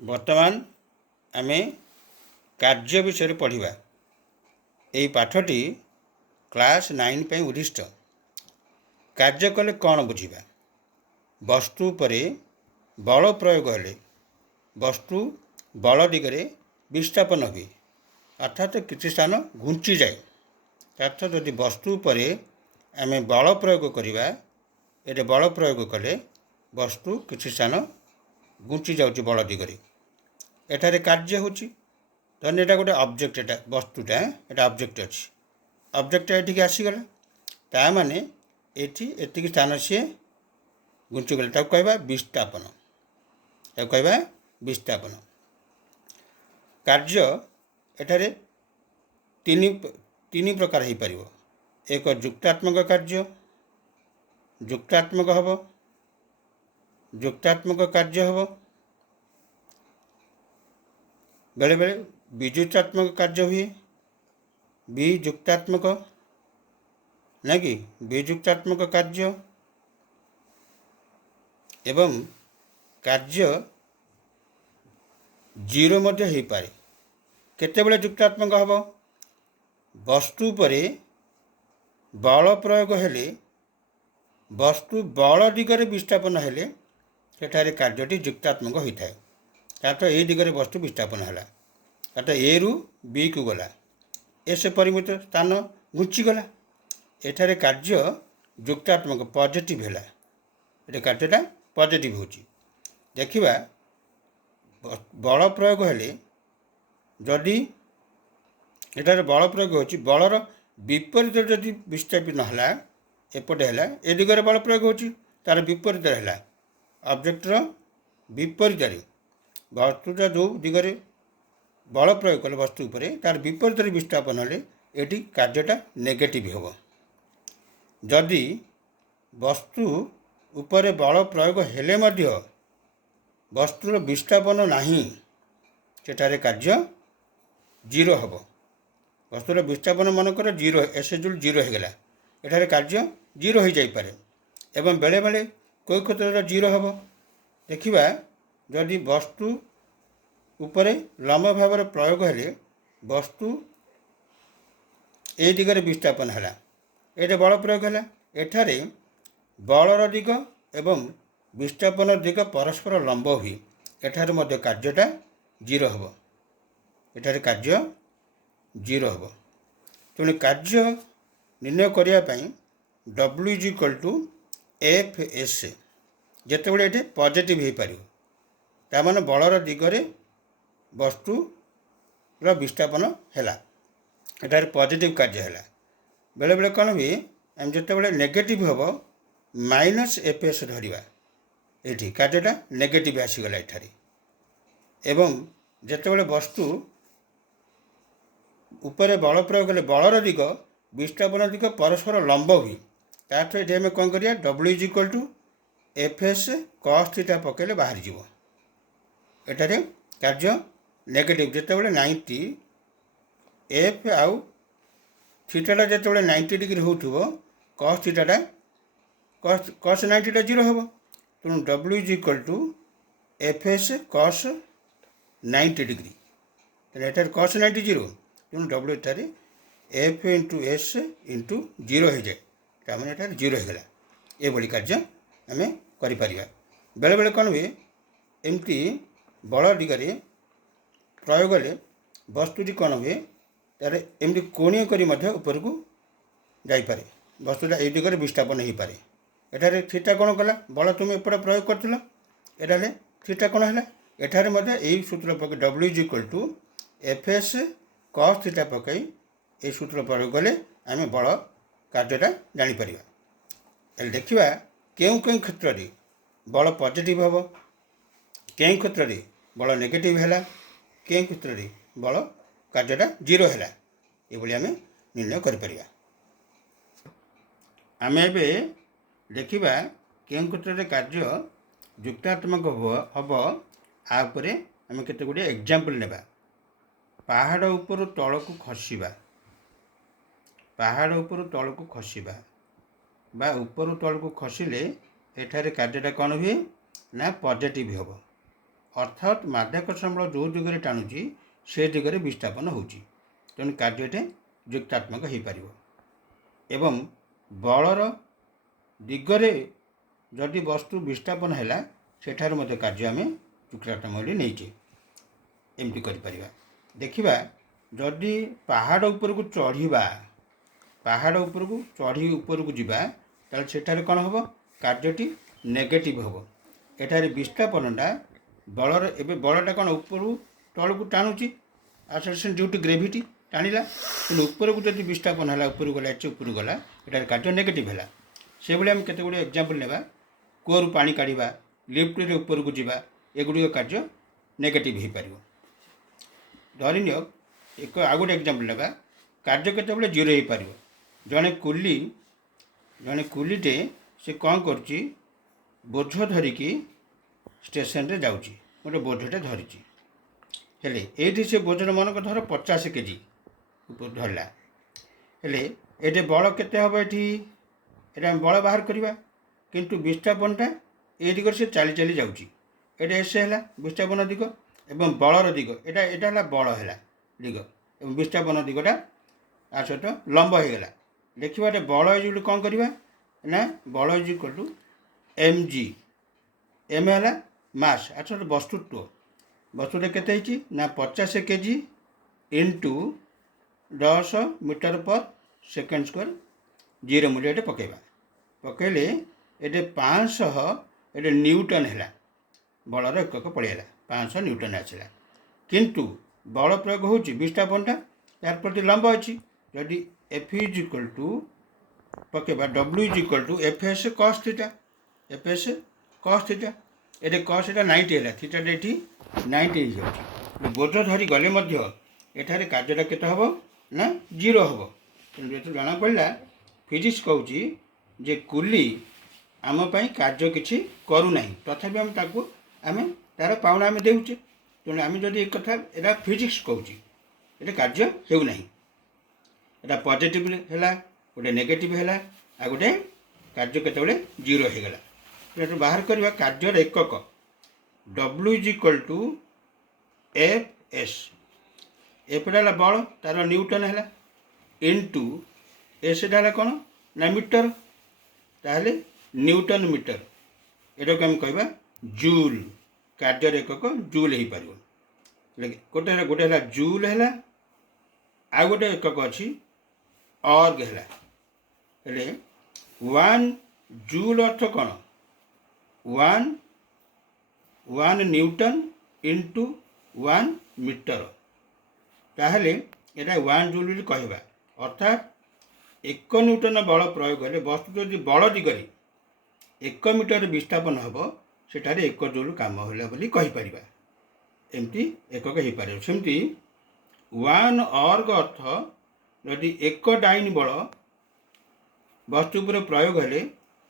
ବର୍ତ୍ତମାନ ଆମେ କାର୍ଯ୍ୟ ବିଷୟରେ ପଢ଼ିବା। ଏହି ପାଠଟି କ୍ଲାସ୍ 9 ପାଇଁ ଉଦ୍ଦିଷ୍ଟ। କାର୍ଯ୍ୟ କଲେ କ'ଣ ବୁଝିବା? ବସ୍ତୁ ଉପରେ ବଳ ପ୍ରୟୋଗ ହେଲେ ବସ୍ତୁ ବଳ ଦିଗରେ ବିସ୍ଥାପନ ହୁଏ, ଅର୍ଥାତ୍ କିଛି ସ୍ଥାନ ଘୁଞ୍ଚିଯାଏ। ଅର୍ଥାତ୍ ଯଦି ବସ୍ତୁ ଉପରେ ଆମେ ବଳ ପ୍ରୟୋଗ କରିବା, ଏଠି ବଳ ପ୍ରୟୋଗ କଲେ ବସ୍ତୁ କିଛି ସ୍ଥାନ ଘୁଞ୍ଚି ଯାଉଛି ବଳ ଦିଗରେ। ଏଠାରେ କାର୍ଯ୍ୟ ହେଉଛି, ଧର ଏଇଟା ଗୋଟେ ଅବଜେକ୍ଟ, ଏଟା ବସ୍ତୁଟା, ଏଟା ଅବଜେକ୍ଟ ଅଛି। ଅବଜେକ୍ଟଟା ଏଠିକି ଆସିଗଲା, ତା ମାନେ ଏଠି ଏତିକି ସ୍ଥାନ ସିଏ ଘୁଞ୍ଚିଗଲା, ତାକୁ କହିବା ବିସ୍ଥାପନ। ତାକୁ କହିବା ବିସ୍ଥାପନ। କାର୍ଯ୍ୟ ଏଠାରେ ତିନି ପ୍ରକାର ହେଇପାରିବ। ଏକ ଯୁକ୍ତାତ୍ମକ କାର୍ଯ୍ୟ, ଯୁକ୍ତାତ୍ମକ ହେବ, ଯୁକ୍ତାତ୍ମକ କାର୍ଯ୍ୟ ହେବ, ବେଳେବେଳେ ବିଯୁକ୍ତାତ୍ମକ କାର୍ଯ୍ୟ ହୁଏ, ବିଯୁକ୍ତାତ୍ମକ ନା କି ବିଯୁକ୍ତାତ୍ମକ କାର୍ଯ୍ୟ, ଏବଂ କାର୍ଯ୍ୟ ଜିରୋ ମଧ୍ୟ ହେଇପାରେ। କେତେବେଳେ ଯୁକ୍ତାତ୍ମକ ହେବ? ବସ୍ତୁ ଉପରେ ବଳ ପ୍ରୟୋଗ ହେଲେ, ବସ୍ତୁ ବଳ ଦିଗରେ ବିସ୍ଥାପନ ହେଲେ ସେଠାରେ କାର୍ଯ୍ୟଟି ଯୁକ୍ତାତ୍ମକ ହୋଇଥାଏ। ତାର ଏଇ ଦିଗରେ ବସ୍ତୁ ବିସ୍ଥାପନ ହେଲା, ଅର୍ଥାତ୍ ଏରୁ ବିକୁ ଗଲା, ସେ ପରିମିତ ସ୍ଥାନ ଘୁଞ୍ଚିଗଲା। ଏଠାରେ କାର୍ଯ୍ୟ ଯୁକ୍ତାତ୍ମକ ପଜିଟିଭ ହେଲା, ଏଠି କାର୍ଯ୍ୟଟା ପଜିଟିଭ ହେଉଛି। ଦେଖିବା ବଳ ପ୍ରୟୋଗ ହେଲେ, ଯଦି ଏଠାରେ ବଳ ପ୍ରୟୋଗ ହେଉଛି, ବଳର ବିପରୀତ ଯଦି ବିସ୍ଥାପିତ ହେଲା, ଏପଟେ ହେଲା, ଏ ଦିଗରେ ବଳ ପ୍ରୟୋଗ ହେଉଛି, ତାର ବିପରୀତରେ ହେଲା, ଅବଜେକ୍ଟର ବିପରୀତରେ ବସ୍ତୁଟା ଯେଉଁ ଦିଗରେ ବଳ ପ୍ରୟୋଗ କଲେ ବସ୍ତୁ ଉପରେ, ତାର ବିପରୀତରେ ବିସ୍ଥାପନ ହେଲେ ଏଠି କାର୍ଯ୍ୟଟା ନେଗେଟିଭ ହେବ। ଯଦି ବସ୍ତୁ ଉପରେ ବଳ ପ୍ରୟୋଗ ହେଲେ ମଧ୍ୟ ବସ୍ତୁର ବିସ୍ଥାପନ ନାହିଁ, ସେଠାରେ କାର୍ଯ୍ୟ ଜିରୋ ହେବ। ବସ୍ତୁର ବିସ୍ଥାପନ ମନେକର ଜିରୋ, ଜିରୋ ହୋଇଗଲା, ଏଠାରେ କାର୍ଯ୍ୟ ଜିରୋ ହୋଇଯାଇପାରେ। ଏବଂ ବେଳେବେଳେ କେଉଁ କ୍ଷେତ୍ରରେ ଜିରୋ ହେବ? ଦେଖିବା, ଯଦି ବସ୍ତୁ ଉପରେ ଲମ୍ବ ଭାବରେ ପ୍ରୟୋଗ ହେଲେ ବସ୍ତୁ এই ଦିଗରେ ବିସ୍ଥାପନ ହେଲା, ଏଠି ବଳ ପ୍ରୟୋଗ ହେଲା, ଏଠାରେ ବଳର ଦିଗ ଏବଂ ବିସ୍ଥାପନ ଦିଗ ପରସ୍ପର ଲମ୍ବ ହୁଏ, ଏଠାରେ ମଧ୍ୟ କାର୍ଯ୍ୟଟା ଜିରୋ ହେବ। ଏଠାରେ କାର୍ଯ୍ୟ ଜିରୋ ହେବ। ତେଣୁ କାର୍ଯ୍ୟ ନିର୍ଣ୍ଣୟ କରିବା ପାଇଁ W=Fs ଯେତେବେଳେ ଏଠି ପଜିଟିଭ ହୋଇପାରିବ, ତା ମାନେ ବଳର ଦିଗରେ ବସ୍ତୁର ବିସ୍ଥାପନ ହେଲା, ଏଠାରେ ପଜିଟିଭ କାର୍ଯ୍ୟ ହେଲା। ବେଳେବେଳେ କ'ଣ ହୁଏ, ଆମେ ଯେତେବେଳେ ନେଗେଟିଭ ହେବ -Fs ଧରିବା, ଏଠି କାର୍ଯ୍ୟଟା ନେଗେଟିଭ ଆସିଗଲା ଏଠାରେ। ଏବଂ ଯେତେବେଳେ ବସ୍ତୁ ଉପରେ ବଳ ପ୍ରୟୋଗ କଲେ ବଳର ଦିଗ ବିସ୍ଥାପନ ଦିଗ ପରସ୍ପର ଲମ୍ବ ହୁଏ, ତାଠୁ ଏଠି ଆମେ କ'ଣ କରିବା, W=Fs cos θ ପକାଇଲେ ବାହାରିଯିବ। ଏଠାରେ କାର୍ଯ୍ୟ ନେଗେଟିଭ, ଯେତେବେଳେ 90 F ଆଉ ଥିଟାଟା ଯେତେବେଳେ 90 ଡିଗ୍ରୀ ହେଉଥିବ, cos θଟା cos 90ଟା ଜିରୋ ହେବ। ତେଣୁ W=Fs cos 90 ଡିଗ୍ରୀ, ତେଣୁ ଏଠାରେ cos 90 ଜିରୋ, ତେଣୁ W ଏଠାରେ F×S × ଜିରୋ ହୋଇଯାଏ, ତାମାନେ ଏଠାରେ ଜିରୋ ହୋଇଗଲା। ଏଭଳି କାର୍ଯ୍ୟ ଆମେ କରିପାରିବା। ବେଳେବେଳେ କ'ଣ ହୁଏ, ଏମିତି ବଳ ଦିଗରେ ପ୍ରୟୋଗ ହେଲେ ବସ୍ତୁଟି କ'ଣ ହୁଏ, ତାର ଏମିତି କୋଣୀୟ କରି ମଧ୍ୟ ଉପରକୁ ଯାଇପାରେ, ବସ୍ତୁଟା ଏଇ ଦିଗରେ ବିସ୍ଥାପନ ହୋଇପାରେ। ଏଠାରେ ଥିଟା କ'ଣ କଲା, ବଳ ତୁମେ ଏପଟେ ପ୍ରୟୋଗ କରିଥିଲ, ଏଠାରେ ଥିଟା କ'ଣ ହେଲା, ଏଠାରେ ମଧ୍ୟ ଏଇ ସୂତ୍ର ପକାଇ W=Fs cos θ ପକାଇ এই ସୂତ୍ର ପ୍ରୟୋଗ କଲେ ଆମେ ବଳ କାର୍ଯ୍ୟଟା ଜାଣିପାରିବା। ହେଲେ ଦେଖିବା କେଉଁ କେଉଁ କ୍ଷେତ୍ରରେ ବଳ ପଜିଟିଭ ହେବ, କେଉଁ କ୍ଷେତ୍ରରେ ବଳ ନେଗେଟିଭ ହେଲା, କେଉଁ କ୍ଷେତ୍ରରେ ବଳ କାର୍ଯ୍ୟଟା ଜିରୋ ହେଲା, ଏଭଳି ଆମେ ନିର୍ଣ୍ଣୟ କରିପାରିବା। ଆମେ ଏବେ ଦେଖିବା କେଉଁ କ୍ଷେତ୍ରରେ କାର୍ଯ୍ୟ ଯୁକ୍ତାତ୍ମକ ହେବ, ଆ ଉପରେ ଆମେ କେତେ ଗୁଡ଼ିଏ ଏକ୍ଜାମ୍ପଲ୍ ନେବା। ପାହାଡ଼ ଉପରୁ ତଳକୁ ଖସିବା, ପାହାଡ଼ ଉପରୁ ତଳକୁ ଖସିବା ବା ଉପରୁ ତଳକୁ ଖସିଲେ ଏଠାରେ କାର୍ଯ୍ୟଟା କ'ଣ ହୁଏ ନା ପଜିଟିଭ ହେବ। अर्थात माध्याकर्षण बल जो दिगरे टाणुची से दिगरे विस्थापन होची तेणु कार्यटे युक्तात्मक हो पार एवं बलर दिगरे जदि वस्तु विस्थापन है सेठार मध्य कार्य आम युक्तात्मक नहीं एमती कर देखा जदि पहाड़ उपर को चढ़ा पहाड़ उपर को चढ़ी उपर को जीवा ताल सेठारे कौन हम कार्यटी नेगेटिव हम एठारे विस्थापनटा बलर एवं बलटा कौन ऊपर तल को टाणुची आसलेसन जो ग्रेविटी टाणिला कि ऊपर को जब विस्थापन है ऊपर गला एच ऊपर गला एटार कार्य नेगेटिव है से भाई आम केते गुड़े एग्जांपल नेबा कूअरु पानी काढ़ा लिफ्ट ऊपर को जीवा एगुड़िक कार्य नेगेटिव हो पार धरी नियो एक आ गोटे एग्जांपल नेबा कार्य केते जीरो हो पार जड़े कुलीटे से कौन कर बोझ धरिकी स्टेशन रे जाऊँगी गोटे बोझटे धरी हेले ये से बोझर मन को धर 50 केजी धरला हेले ये बल केते हम ये बल बाहर करवा किंतु विस्थापनटा ये दिग से चली चली जाऊँगी ये एस है विस्थापन दिग एवं बलर दिग यहाँ बल है दिग और विस्थापन दिगटा आ सहित लंब हो गला देखा बल इज कौन करवा ना बल is equal to m g m है मास अच्छा वस्तुटा केते ना 50 KG into 10 metre per second square zero मूल्य पकेबा पकेले ये 500 ये न्यूटन है बलर एकक पड़ेगा 500 न्यूटन आसला किंतु बल प्रयोग हो विस्थापनटा यार प्रति लंब अच्छी जदि एफ इज इक्वल टू पकेबा W is equal to F S cos theta F S cos theta ये कॉस एटा 90 है थीटाटा ये 90 हो बोझ धरी गले एठारे कार्यटा केते हम ना जीरो हम तेणु ये जना पड़ा फिजिक्स कहूँ जे कुली आम कार्य किसी करूना तथापि आम ताकू आम तार पाउना आम देचे तेणु आम जदि एक कथा एटा फिजिक्स कहूँ ये कार्य होना एटा पॉजिटिव है गोटे नेगेटिव है आ गोटे कार्य केतबेले जीरो हो गला तो बाहर करवा कार्यर एकक W is equal to F S एफटा बल तार न्यूटन है इंटू एसटा कौन ना मीटर ताहले न्यूटन मीटर एटा को आम कहवा जूल कार्यर एकक जूल हो पार गोटे गोटे है जूल है आ गोटे एकक अच्छी अर्ग है 1 जूल अर्थ कौन 1 न्यूटन इंटू 1 मीटर ताहले एटा 1 जूल कहवा अर्थात 1 न्यूटन बल प्रयोग कले वस्तु जदि बल दिगरे 1 मीटर विस्थापन हम सेठारे 1 जूल काम होला बोली कहि परिबा एमती एकक हो पारे सेमती 1 अर्ग अर्थ यदि 1 डाइन बल वस्तु पर प्रयोग हेले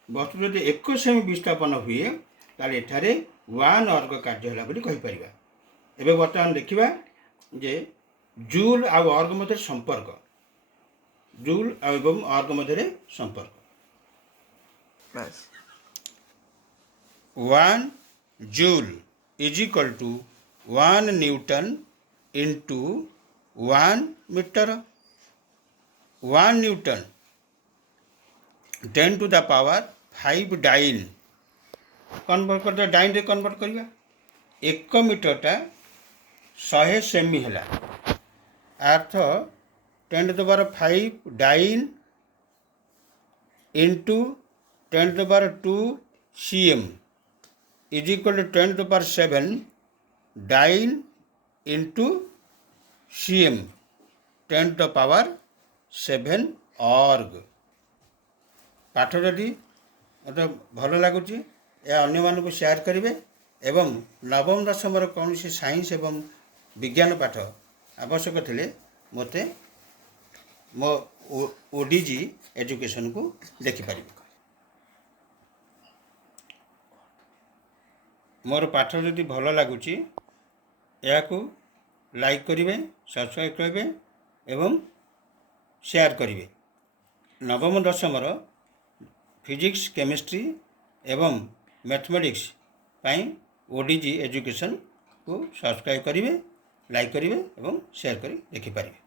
वस्तु जदि 1 सेमी विस्थापन हुए ताले एठारे 1 अर्ग कार्य होला बोली कहि परिबा एबे वर्तमान देखिबा जे जूल आ अर्ग मध्य संपर्क जूल एवं अर्ग मध्य संपर्क 1 joule is equal to 1 newton into 1 metre 1 newton 10 to the power 5 dyne convert कर डाइन रे कन्वर्ट करवा 1 मीटरटा 100 सेमी है अर्थ 10 to the power 5 dyne into 10 to the power 2 cm is equal to 10 to the power 7 dyne into cm 10 to the power 7 erg पाठ जदि मतलब भल लगुच या अन्य मानक शेयर करेंगे एवं नवम दशम कौन साइंस एवं विज्ञान पाठ आवश्यक थे मत मो ओडीजी एजुकेशन को देखिपारे मोर पाठ जदि भल लगुच या लाइक करेंगे सब्सक्राइब करेंगे एवं शेयर करेंगे नवम दशम फिजिक्स केमिस्ट्री एवं मैथमेटिक्स ओडीजी एजुकेशन को सब्सक्राइब करेंगे, लाइक करेंगे और शेयर कर देखिपारे।